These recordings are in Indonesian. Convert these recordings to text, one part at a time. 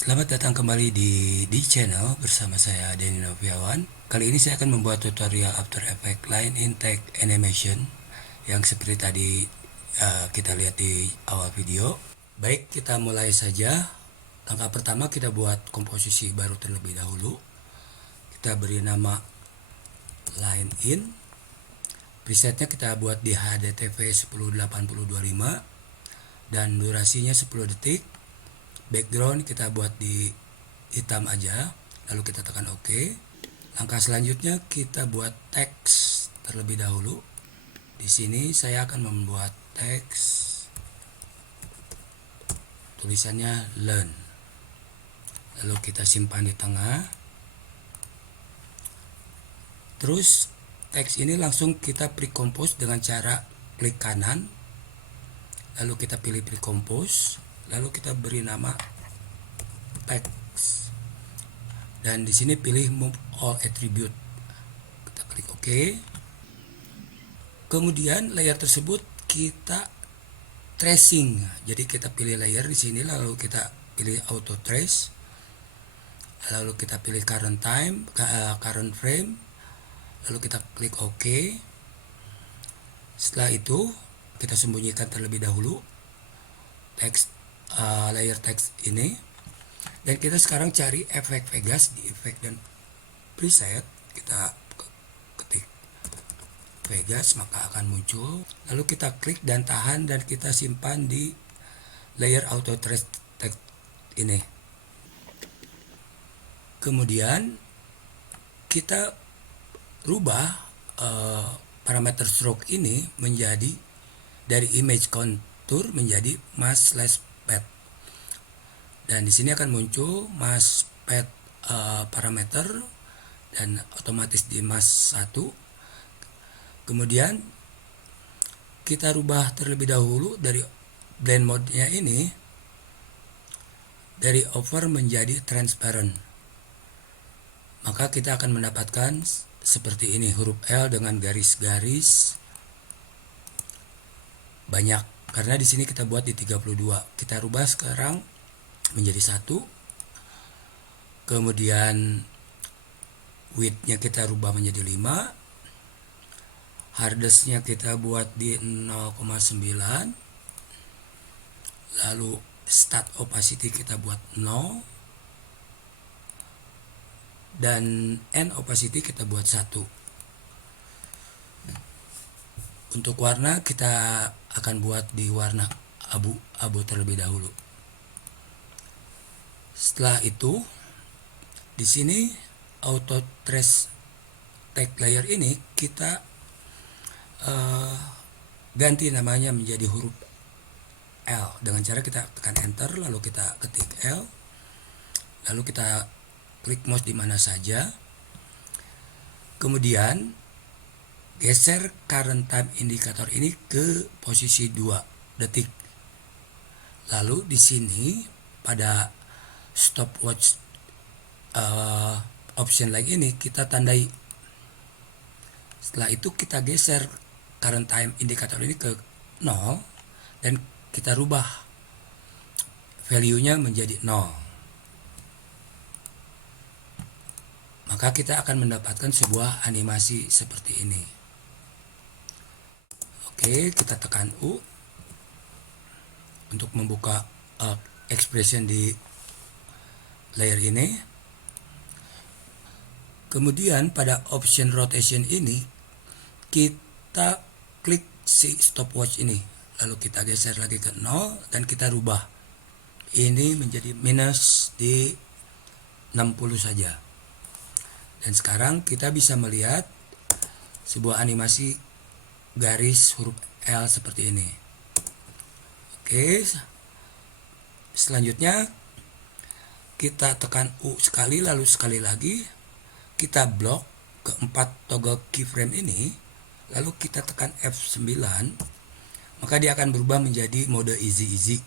Selamat datang kembali di channel bersama saya Denny Noviawan. Kali ini saya akan membuat tutorial After Effects Line Intake Animation yang seperti tadi kita lihat di awal video. Baik, kita mulai saja. Langkah pertama kita buat komposisi baru terlebih dahulu. Kita beri nama Line In. Presetnya kita buat di HDTV 108025 dan durasinya 10 detik. Background kita buat di hitam aja, lalu kita tekan OK. Langkah selanjutnya kita buat teks terlebih dahulu. Di sini saya akan membuat teks, tulisannya learn. Lalu kita simpan di tengah. Terus teks ini langsung kita pre-compose dengan cara klik kanan. Lalu kita pilih pre-compose. Lalu kita beri nama teks. Dan di sini pilih move all attribute. Kita klik OK. Kemudian layer tersebut kita tracing. Jadi kita pilih layer di sini, lalu kita pilih auto trace. Lalu kita pilih current time, current frame. Lalu kita klik OK. Setelah itu kita sembunyikan terlebih dahulu teks layer text ini, dan kita sekarang cari efek Vegas di efek dan preset. Kita ketik Vegas maka akan muncul, lalu kita klik dan tahan dan kita simpan di layer auto trace text ini. Kemudian kita rubah parameter stroke ini menjadi dari image contour menjadi mask slash pad, dan di sini akan muncul mask pad parameter dan otomatis di mask 1. Kemudian kita rubah terlebih dahulu dari blend mode-nya ini dari over menjadi transparent, maka kita akan mendapatkan seperti ini, huruf L dengan garis-garis banyak, karena di sini kita buat di 32. Kita rubah sekarang menjadi 1. Kemudian width-nya kita rubah menjadi 5. Hardness-nya kita buat di 0,9. Lalu start opacity kita buat 0. Dan end opacity kita buat 1. Untuk warna kita akan buat di warna abu-abu terlebih dahulu. Setelah itu di sini auto trace tag layer ini kita ganti namanya menjadi huruf L dengan cara kita tekan enter, lalu kita ketik L, lalu kita klik mouse di mana saja. Kemudian geser current time indicator ini ke posisi 2 detik. Lalu di sini pada stopwatch option like ini kita tandai. Setelah itu kita geser current time indicator ini ke 0 dan kita rubah value-nya menjadi 0. Maka kita akan mendapatkan sebuah animasi seperti ini. Oke, kita tekan U untuk membuka expression di layer ini. Kemudian pada option rotation ini kita klik si stopwatch ini, lalu kita geser lagi ke 0 dan kita rubah ini menjadi minus di 60 saja. Dan sekarang kita bisa melihat sebuah animasi garis huruf L seperti ini. Oke, selanjutnya kita tekan U sekali, lalu sekali lagi kita blok keempat toggle keyframe ini, lalu kita tekan F9, maka dia akan berubah menjadi mode easy.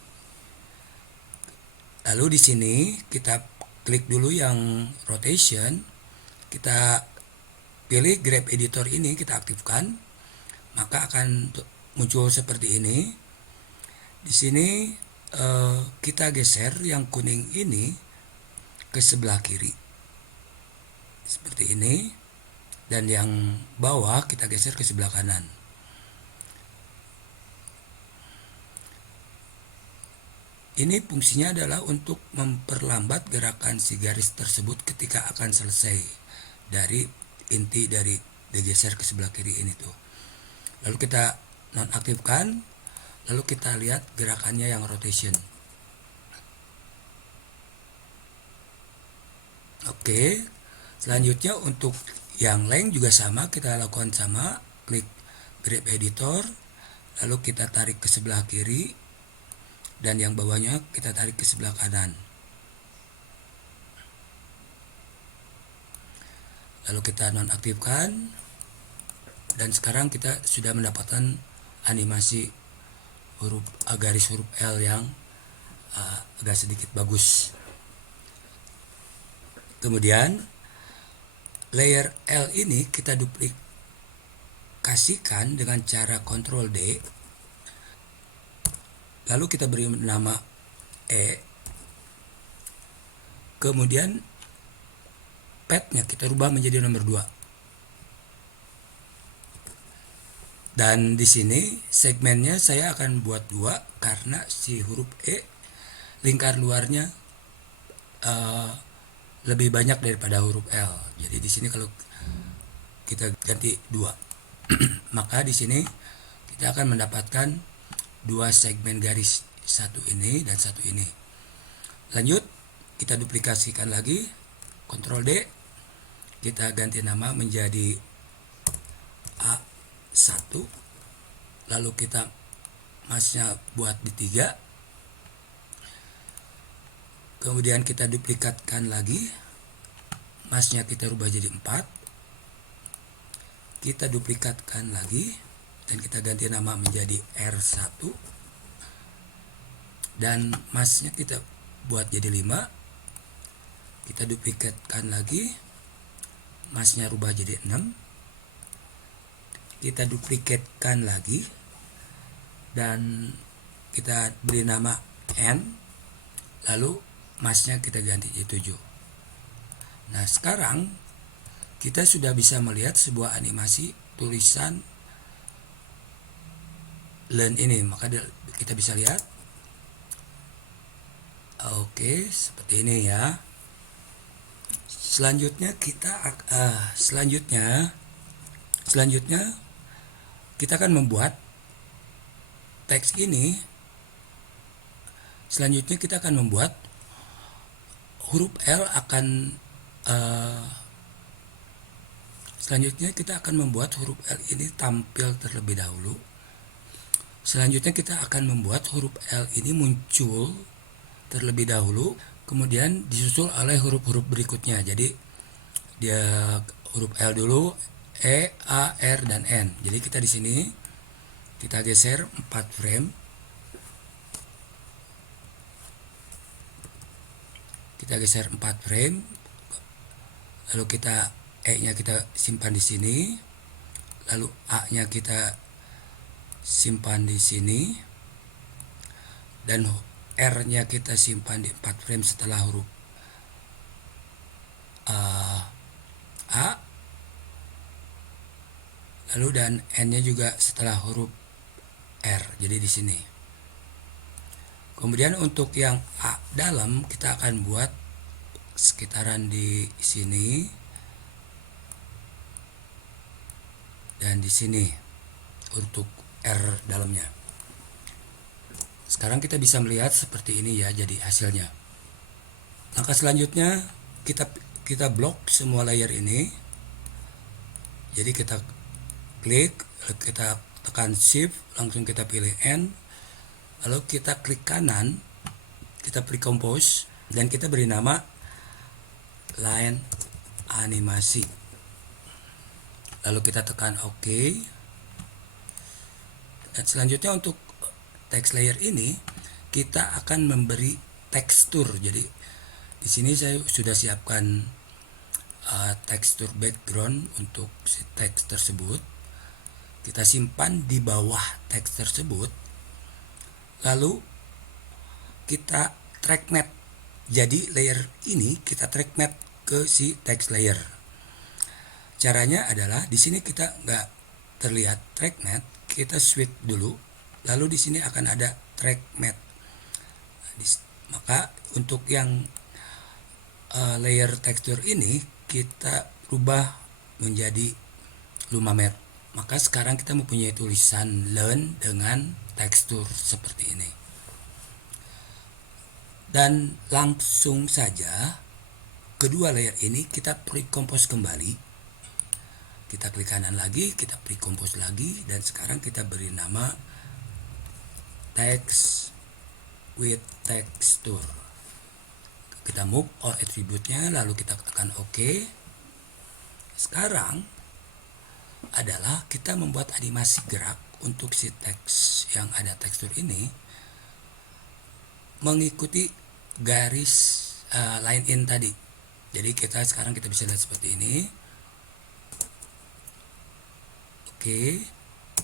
Lalu di sini kita klik dulu yang rotation, kita pilih grab editor ini, kita aktifkan, maka akan muncul seperti ini. Di sini kita geser yang kuning ini ke sebelah kiri seperti ini, dan yang bawah kita geser ke sebelah kanan. Ini fungsinya adalah untuk memperlambat gerakan si garis tersebut ketika akan selesai dari inti dari digeser ke sebelah kiri ini tuh. Lalu kita nonaktifkan, lalu kita lihat gerakannya yang rotation. Oke, selanjutnya untuk yang length juga sama, kita lakukan sama, klik grab editor, lalu kita tarik ke sebelah kiri, dan yang bawahnya kita tarik ke sebelah kanan. Lalu kita nonaktifkan, dan sekarang kita sudah mendapatkan animasi garis huruf L yang agak sedikit bagus. Kemudian layer L ini kita duplikasikan dengan cara Ctrl D, lalu kita beri nama E, kemudian path-nya kita rubah menjadi nomor 2. Dan di sini segmennya saya akan buat 2 karena si huruf E lingkar luarnya lebih banyak daripada huruf L. Jadi di sini kalau kita ganti 2, maka di sini kita akan mendapatkan 2 segmen garis, satu ini dan satu ini. Lanjut, kita duplikasikan lagi, Ctrl D, kita ganti nama menjadi A1, lalu kita masnya buat di 3, kemudian kita duplikatkan lagi, masnya kita rubah jadi 4, kita duplikatkan lagi dan kita ganti nama menjadi R1, dan masnya kita buat jadi 5, kita duplikatkan lagi, masnya rubah jadi 6, kita duplikatkan lagi dan kita beri nama N, lalu masnya kita ganti jadi 7. Nah, sekarang kita sudah bisa melihat sebuah animasi tulisan learn ini, maka kita bisa lihat. Oke, seperti ini ya. Selanjutnya kita akan membuat teks ini. Selanjutnya kita akan membuat huruf L akan selanjutnya kita akan membuat huruf L ini tampil terlebih dahulu. Selanjutnya kita akan membuat huruf L ini muncul terlebih dahulu, kemudian disusul oleh huruf-huruf berikutnya. Jadi dia huruf L dulu, E, A, R, dan N. Jadi kita di sini kita geser 4 frame. Kita geser 4 frame. Lalu kita E-nya kita simpan di sini. Lalu A-nya kita simpan di sini. Dan R-nya kita simpan di 4 frame setelah huruf A. Lalu dan N-nya juga setelah huruf R. Jadi di sini. Kemudian untuk yang A dalam kita akan buat sekitaran di sini dan di sini untuk R dalamnya. Sekarang kita bisa melihat seperti ini ya, jadi hasilnya. Langkah selanjutnya kita blok semua layer ini. Jadi kita klik, kita tekan shift, langsung kita pilih N, lalu kita klik kanan, kita pilih compose, dan kita beri nama line animasi. Lalu kita tekan OK. Dan selanjutnya untuk text layer ini kita akan memberi tekstur. Jadi di sini saya sudah siapkan tekstur background untuk si teks tersebut. Kita simpan di bawah teks tersebut. Lalu kita track matte Jadi layer ini kita track map ke si text layer. Caranya adalah di sini kita nggak terlihat track map, kita switch dulu, lalu di sini akan ada track map. Maka untuk yang layer tekstur ini kita rubah menjadi Lumamer. Maka sekarang kita mempunyai tulisan learn dengan tekstur seperti ini. Dan langsung saja kedua layer ini kita pre-compose kembali. Kita klik kanan lagi, kita pre-compose lagi, dan sekarang kita beri nama text with texture. Kita move all attribute-nya, lalu kita tekan OK. Sekarang adalah kita membuat animasi gerak untuk si teks yang ada tekstur ini mengikuti garis line in tadi. Jadi sekarang kita bisa lihat seperti ini. Oke.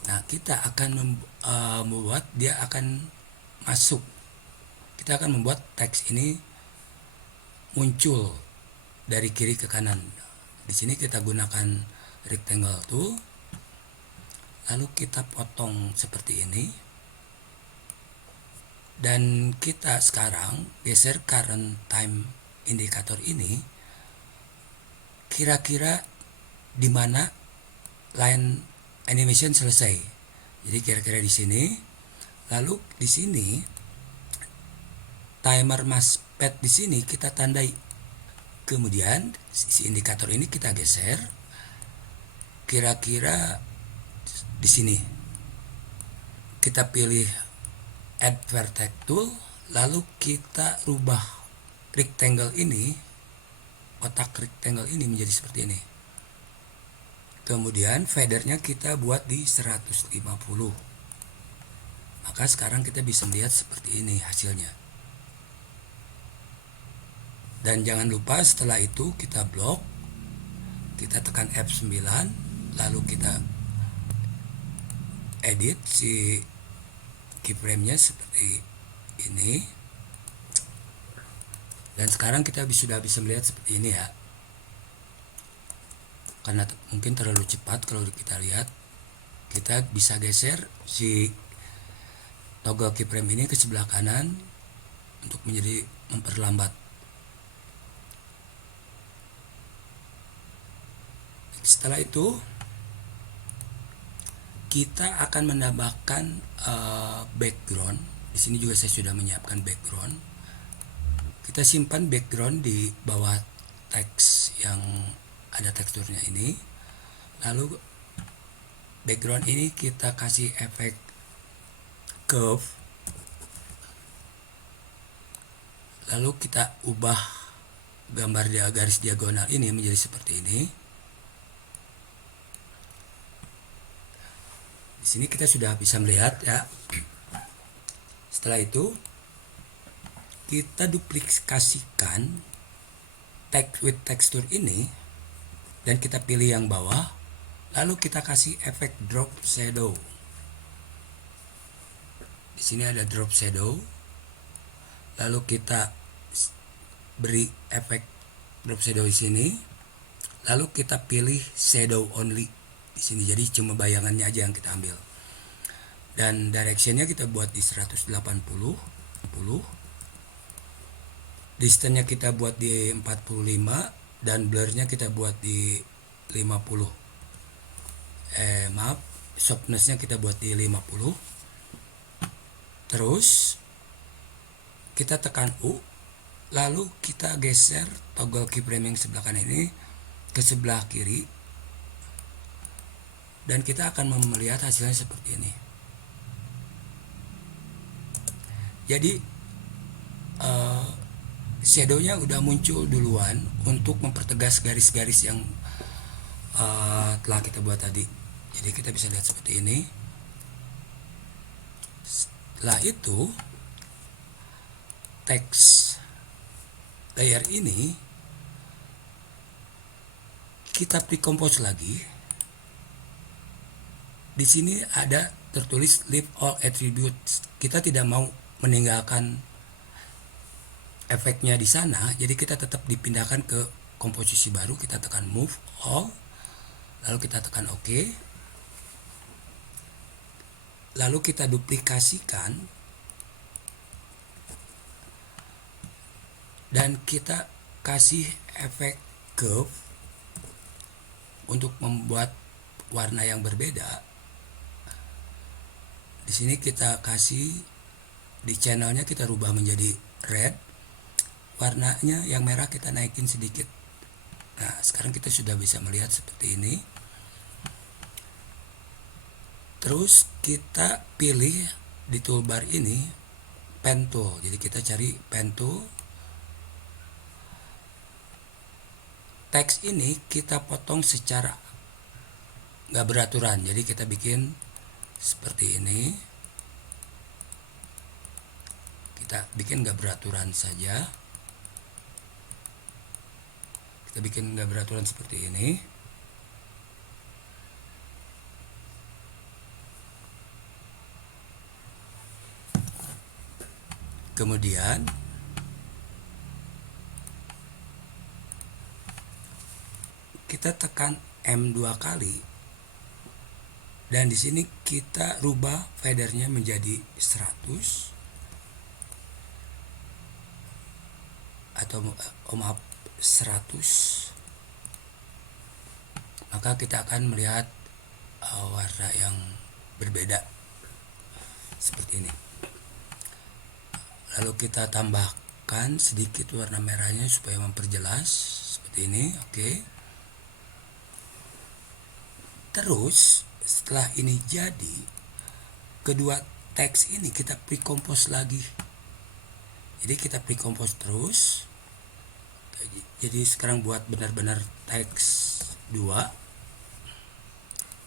Nah, kita akan membuat dia akan masuk. Kita akan membuat teks ini muncul dari kiri ke kanan. Di sini kita gunakan rectangle tool, lalu kita potong seperti ini, dan kita sekarang geser current time indicator ini kira-kira di mana line animation selesai. Jadi kira-kira di sini. Lalu di sini timer mousepad di sini kita tandai. Kemudian si indikator ini kita geser kira-kira di sini. Kita pilih add vertex tool, lalu kita rubah rectangle ini, kotak rectangle ini menjadi seperti ini. Kemudian fadernya kita buat di 150. Maka sekarang kita bisa lihat seperti ini hasilnya. Dan jangan lupa setelah itu kita blok, kita tekan F9, lalu kita edit si keyframe-nya seperti ini. Dan sekarang kita sudah bisa melihat seperti ini ya. Karena mungkin terlalu cepat kalau kita lihat, kita bisa geser si toggle keyframe ini ke sebelah kanan untuk menjadi memperlambat. Setelah itu kita akan menambahkan background. Di sini juga saya sudah menyiapkan background. Kita simpan background di bawah teks yang ada teksturnya ini. Lalu background ini kita kasih efek curve. Lalu kita ubah gambar garis diagonal ini menjadi seperti ini. Di sini kita sudah bisa melihat ya. Setelah itu kita duplikasikan text with texture ini dan kita pilih yang bawah, lalu kita kasih efek drop shadow. Di sini ada drop shadow. Lalu kita beri efek drop shadow di sini. Lalu kita pilih shadow only di sini, jadi cuma bayangannya aja yang kita ambil. Dan directionnya kita buat di 180. Distance-nya kita buat di 45 dan blur-nya kita buat di 50. Softness-nya kita buat di 50. Terus kita tekan U, lalu kita geser toggle keyframe yang sebelah kanan ini ke sebelah kiri. Dan kita akan melihat hasilnya seperti ini. Jadi shadownya udah muncul duluan untuk mempertegas garis-garis yang telah kita buat tadi. Jadi kita bisa lihat seperti ini. Setelah itu teks layer ini kita pre-compose lagi. Di sini ada tertulis leave all attributes. Kita tidak mau meninggalkan efeknya di sana, jadi kita tetap dipindahkan ke komposisi baru. Kita tekan move all, lalu kita tekan OK, lalu kita duplikasikan dan kita kasih efek curve untuk membuat warna yang berbeda. Di sini kita kasih di channelnya, kita rubah menjadi red, warnanya yang merah kita naikin sedikit. Nah, sekarang kita sudah bisa melihat seperti ini. Terus kita pilih di toolbar ini pen tool, jadi kita cari pen tool. Teks ini kita potong secara nggak beraturan, jadi kita bikin seperti ini. Kita bikin nggak beraturan saja, kita bikin nggak beraturan seperti ini. Kemudian kita tekan M 2 kali, dan di sini kita rubah fadernya menjadi 100 atau maaf 100. Maka kita akan melihat warna yang berbeda seperti ini. Lalu kita tambahkan sedikit warna merahnya supaya memperjelas seperti ini. Oke. Terus setelah ini jadi, kedua teks ini kita pre-compose lagi. Jadi kita pre-compose terus. Jadi sekarang buat benar-benar teks 2,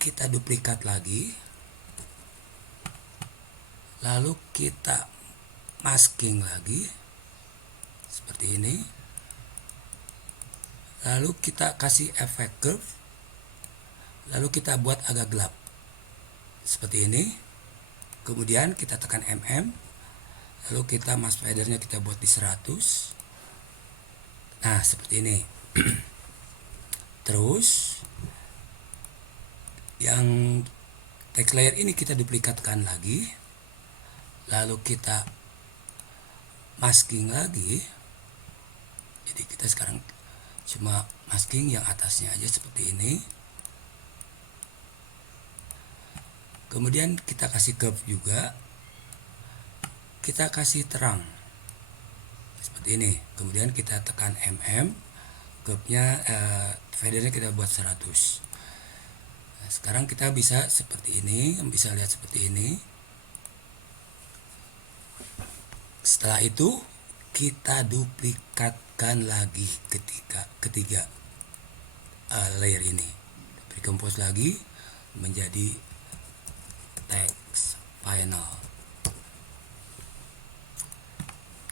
kita duplikat lagi, lalu kita masking lagi seperti ini, lalu kita kasih efek curve, lalu kita buat agak gelap seperti ini. Kemudian kita tekan MM, lalu kita mask fadernya kita buat di 100. Nah, seperti ini. Terus yang text layer ini kita duplikatkan lagi, lalu kita masking lagi. Jadi kita sekarang cuma masking yang atasnya aja seperti ini. Kemudian kita kasih curve juga, kita kasih terang seperti ini. Kemudian kita tekan MM, curve-nya fadernya kita buat 100. Nah, sekarang kita bisa seperti ini, bisa lihat seperti ini. Setelah itu kita duplikatkan lagi ketiga layer ini, recompose lagi menjadi text final.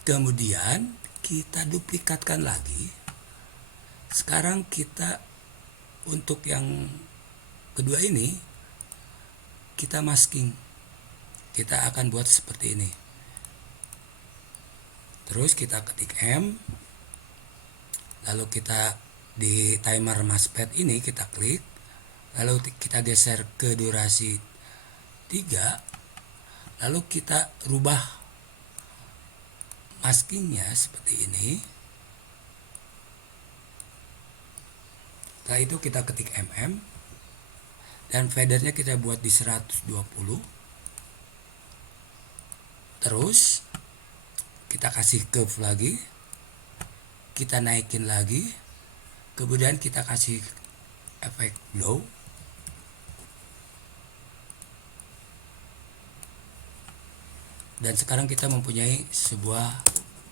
Kemudian kita duplikatkan lagi. Sekarang kita untuk yang kedua ini kita masking. Kita akan buat seperti ini. Terus kita ketik M, lalu kita di timer maskpad ini kita klik, lalu kita geser ke durasi 3, lalu kita rubah maskingnya seperti ini. Setelah itu kita ketik MM dan fadernya kita buat di 120. Terus kita kasih curve lagi, kita naikin lagi, kemudian kita kasih efek glow. Dan sekarang kita mempunyai sebuah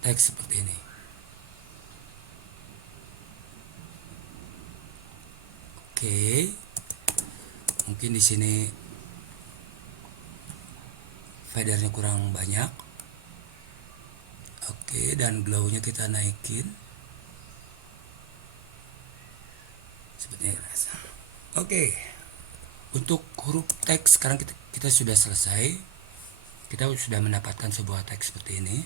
teks seperti ini. Oke, mungkin di sini fadernya kurang banyak. Oke, dan glownya kita naikin seperti ini. Oke, untuk huruf teks sekarang kita sudah selesai. Kita sudah mendapatkan sebuah teks seperti ini.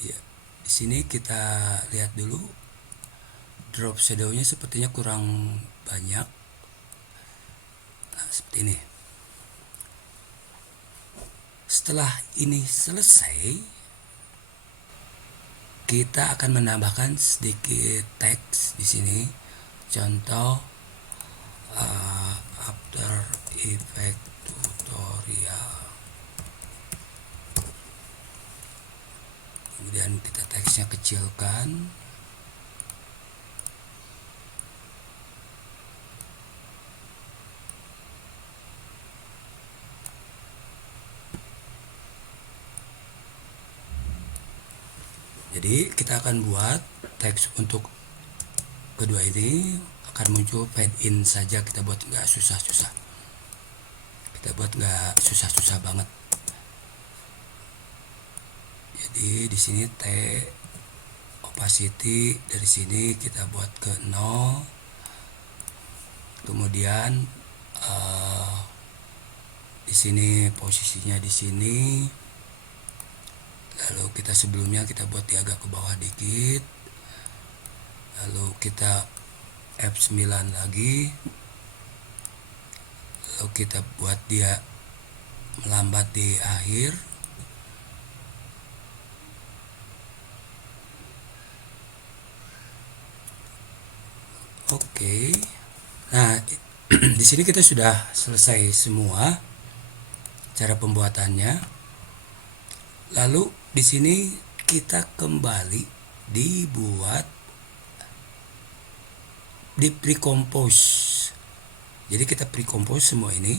Di sini kita lihat dulu drop shadownya sepertinya kurang banyak. Nah, seperti ini. Setelah ini selesai, kita akan menambahkan sedikit teks di sini. Contoh After Effects tutorial. Kemudian kita teksnya kecilkan. Jadi kita akan buat teks untuk kedua ini akan muncul fade in saja. Kita buat nggak susah-susah. Kita buat nggak susah-susah banget. Jadi di sini T opacity dari sini kita buat ke 0. Kemudian di sini posisinya di sini. Lalu kita sebelumnya kita buat dia agak ke bawah dikit. Lalu kita F9 lagi. Lalu kita buat dia melambat di akhir. Oke. Nah, di sini kita sudah selesai semua cara pembuatannya. Lalu di sini kita kembali dibuat di pre-compose. Jadi kita pre-compose semua ini.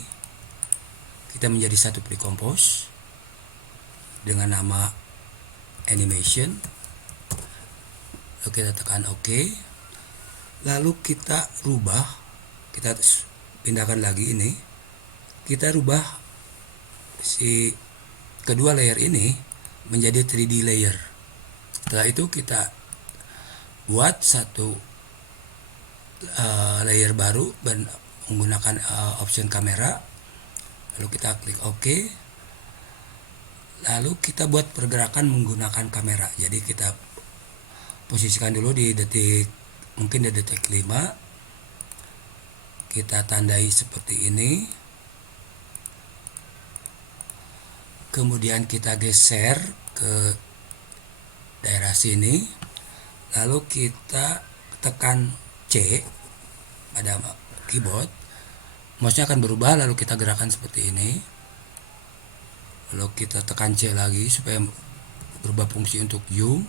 Kita menjadi satu pre-compose dengan nama animation. Lalu kita tekan OK. Lalu kita rubah, kita pindahkan lagi ini. Kita rubah si kedua layer ini menjadi 3D layer. Setelah itu kita buat satu layer baru dan menggunakan option kamera. Lalu kita klik OK. Lalu kita buat pergerakan menggunakan kamera. Jadi kita posisikan dulu di detik, mungkin di detik 5. Kita tandai seperti ini. Kemudian kita geser ke daerah sini. Lalu kita tekan C pada keyboard. Mouse-nya akan berubah, lalu kita gerakan seperti ini. Lalu kita tekan C lagi supaya berubah fungsi untuk zoom.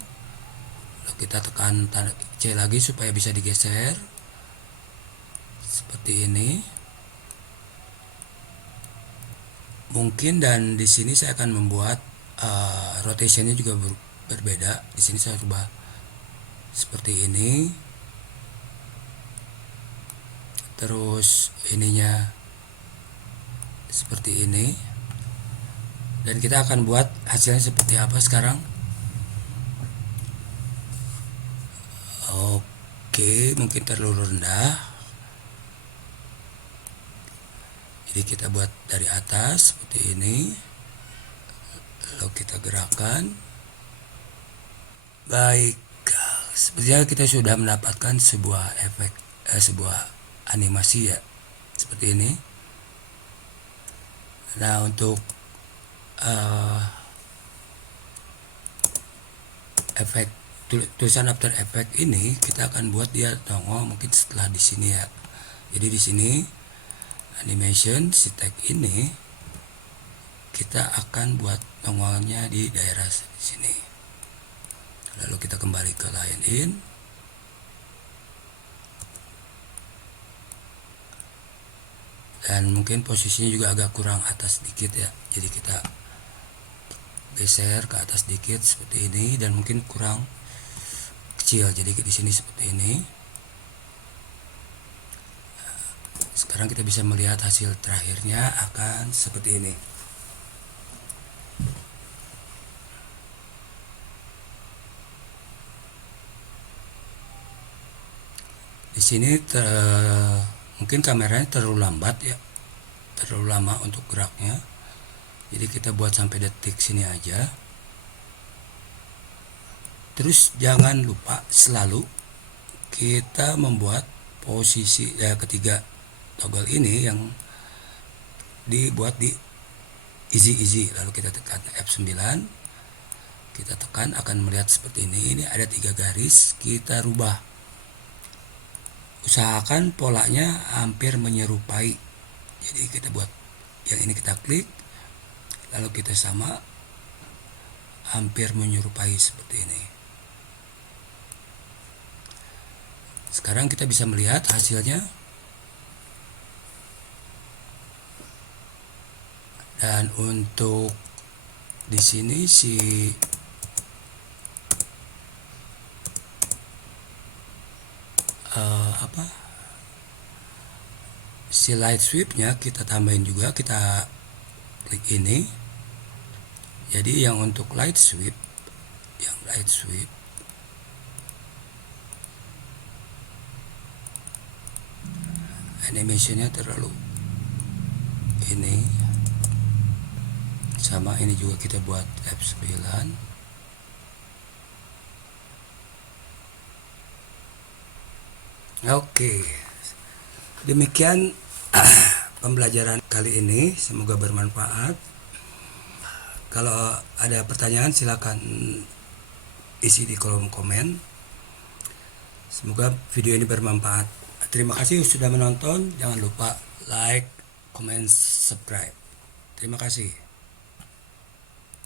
Lalu kita tekan C lagi supaya bisa digeser seperti ini. Mungkin dan di sini saya akan membuat rotationnya juga berbeda. Di sini saya coba seperti ini. Terus ininya seperti ini. Dan kita akan buat hasilnya seperti apa sekarang. Oke, mungkin terlalu rendah. Jadi kita buat dari atas seperti ini. Lalu kita gerakan. Baik, sepertinya kita sudah mendapatkan sebuah efek, sebuah animasi ya, seperti ini. Nah, untuk efek tulisan After Effects ini kita akan buat dia nongol mungkin setelah di sini ya. Jadi di sini animation si tag ini kita akan buat nongolnya di daerah sini. Lalu kita kembali ke line in. Dan mungkin posisinya juga agak kurang atas sedikit ya. Jadi kita geser ke atas sedikit seperti ini dan mungkin kurang kecil. Jadi di sini seperti ini. Sekarang kita bisa melihat hasil terakhirnya akan seperti ini. Di sini mungkin kameranya terlalu lambat ya, terlalu lama untuk geraknya. Jadi kita buat sampai detik sini aja. Terus jangan lupa selalu kita membuat posisi ketiga toggle ini yang dibuat di easy, lalu kita tekan F9, kita tekan akan melihat seperti ini ada 3 garis, kita rubah, usahakan polanya hampir menyerupai. Jadi kita buat yang ini, kita klik lalu kita sama, hampir menyerupai seperti ini. Sekarang kita bisa melihat hasilnya. Dan untuk di sini si light sweepnya kita tambahin juga, kita klik ini. Jadi yang untuk light sweep, animationnya terlalu ini, sama ini juga kita buat F9. Oke, demikian pembelajaran kali ini, semoga bermanfaat. Kalau ada pertanyaan silakan isi di kolom komen. Semoga video ini bermanfaat. Terima kasih sudah menonton. Jangan lupa like, comment, subscribe. Terima kasih.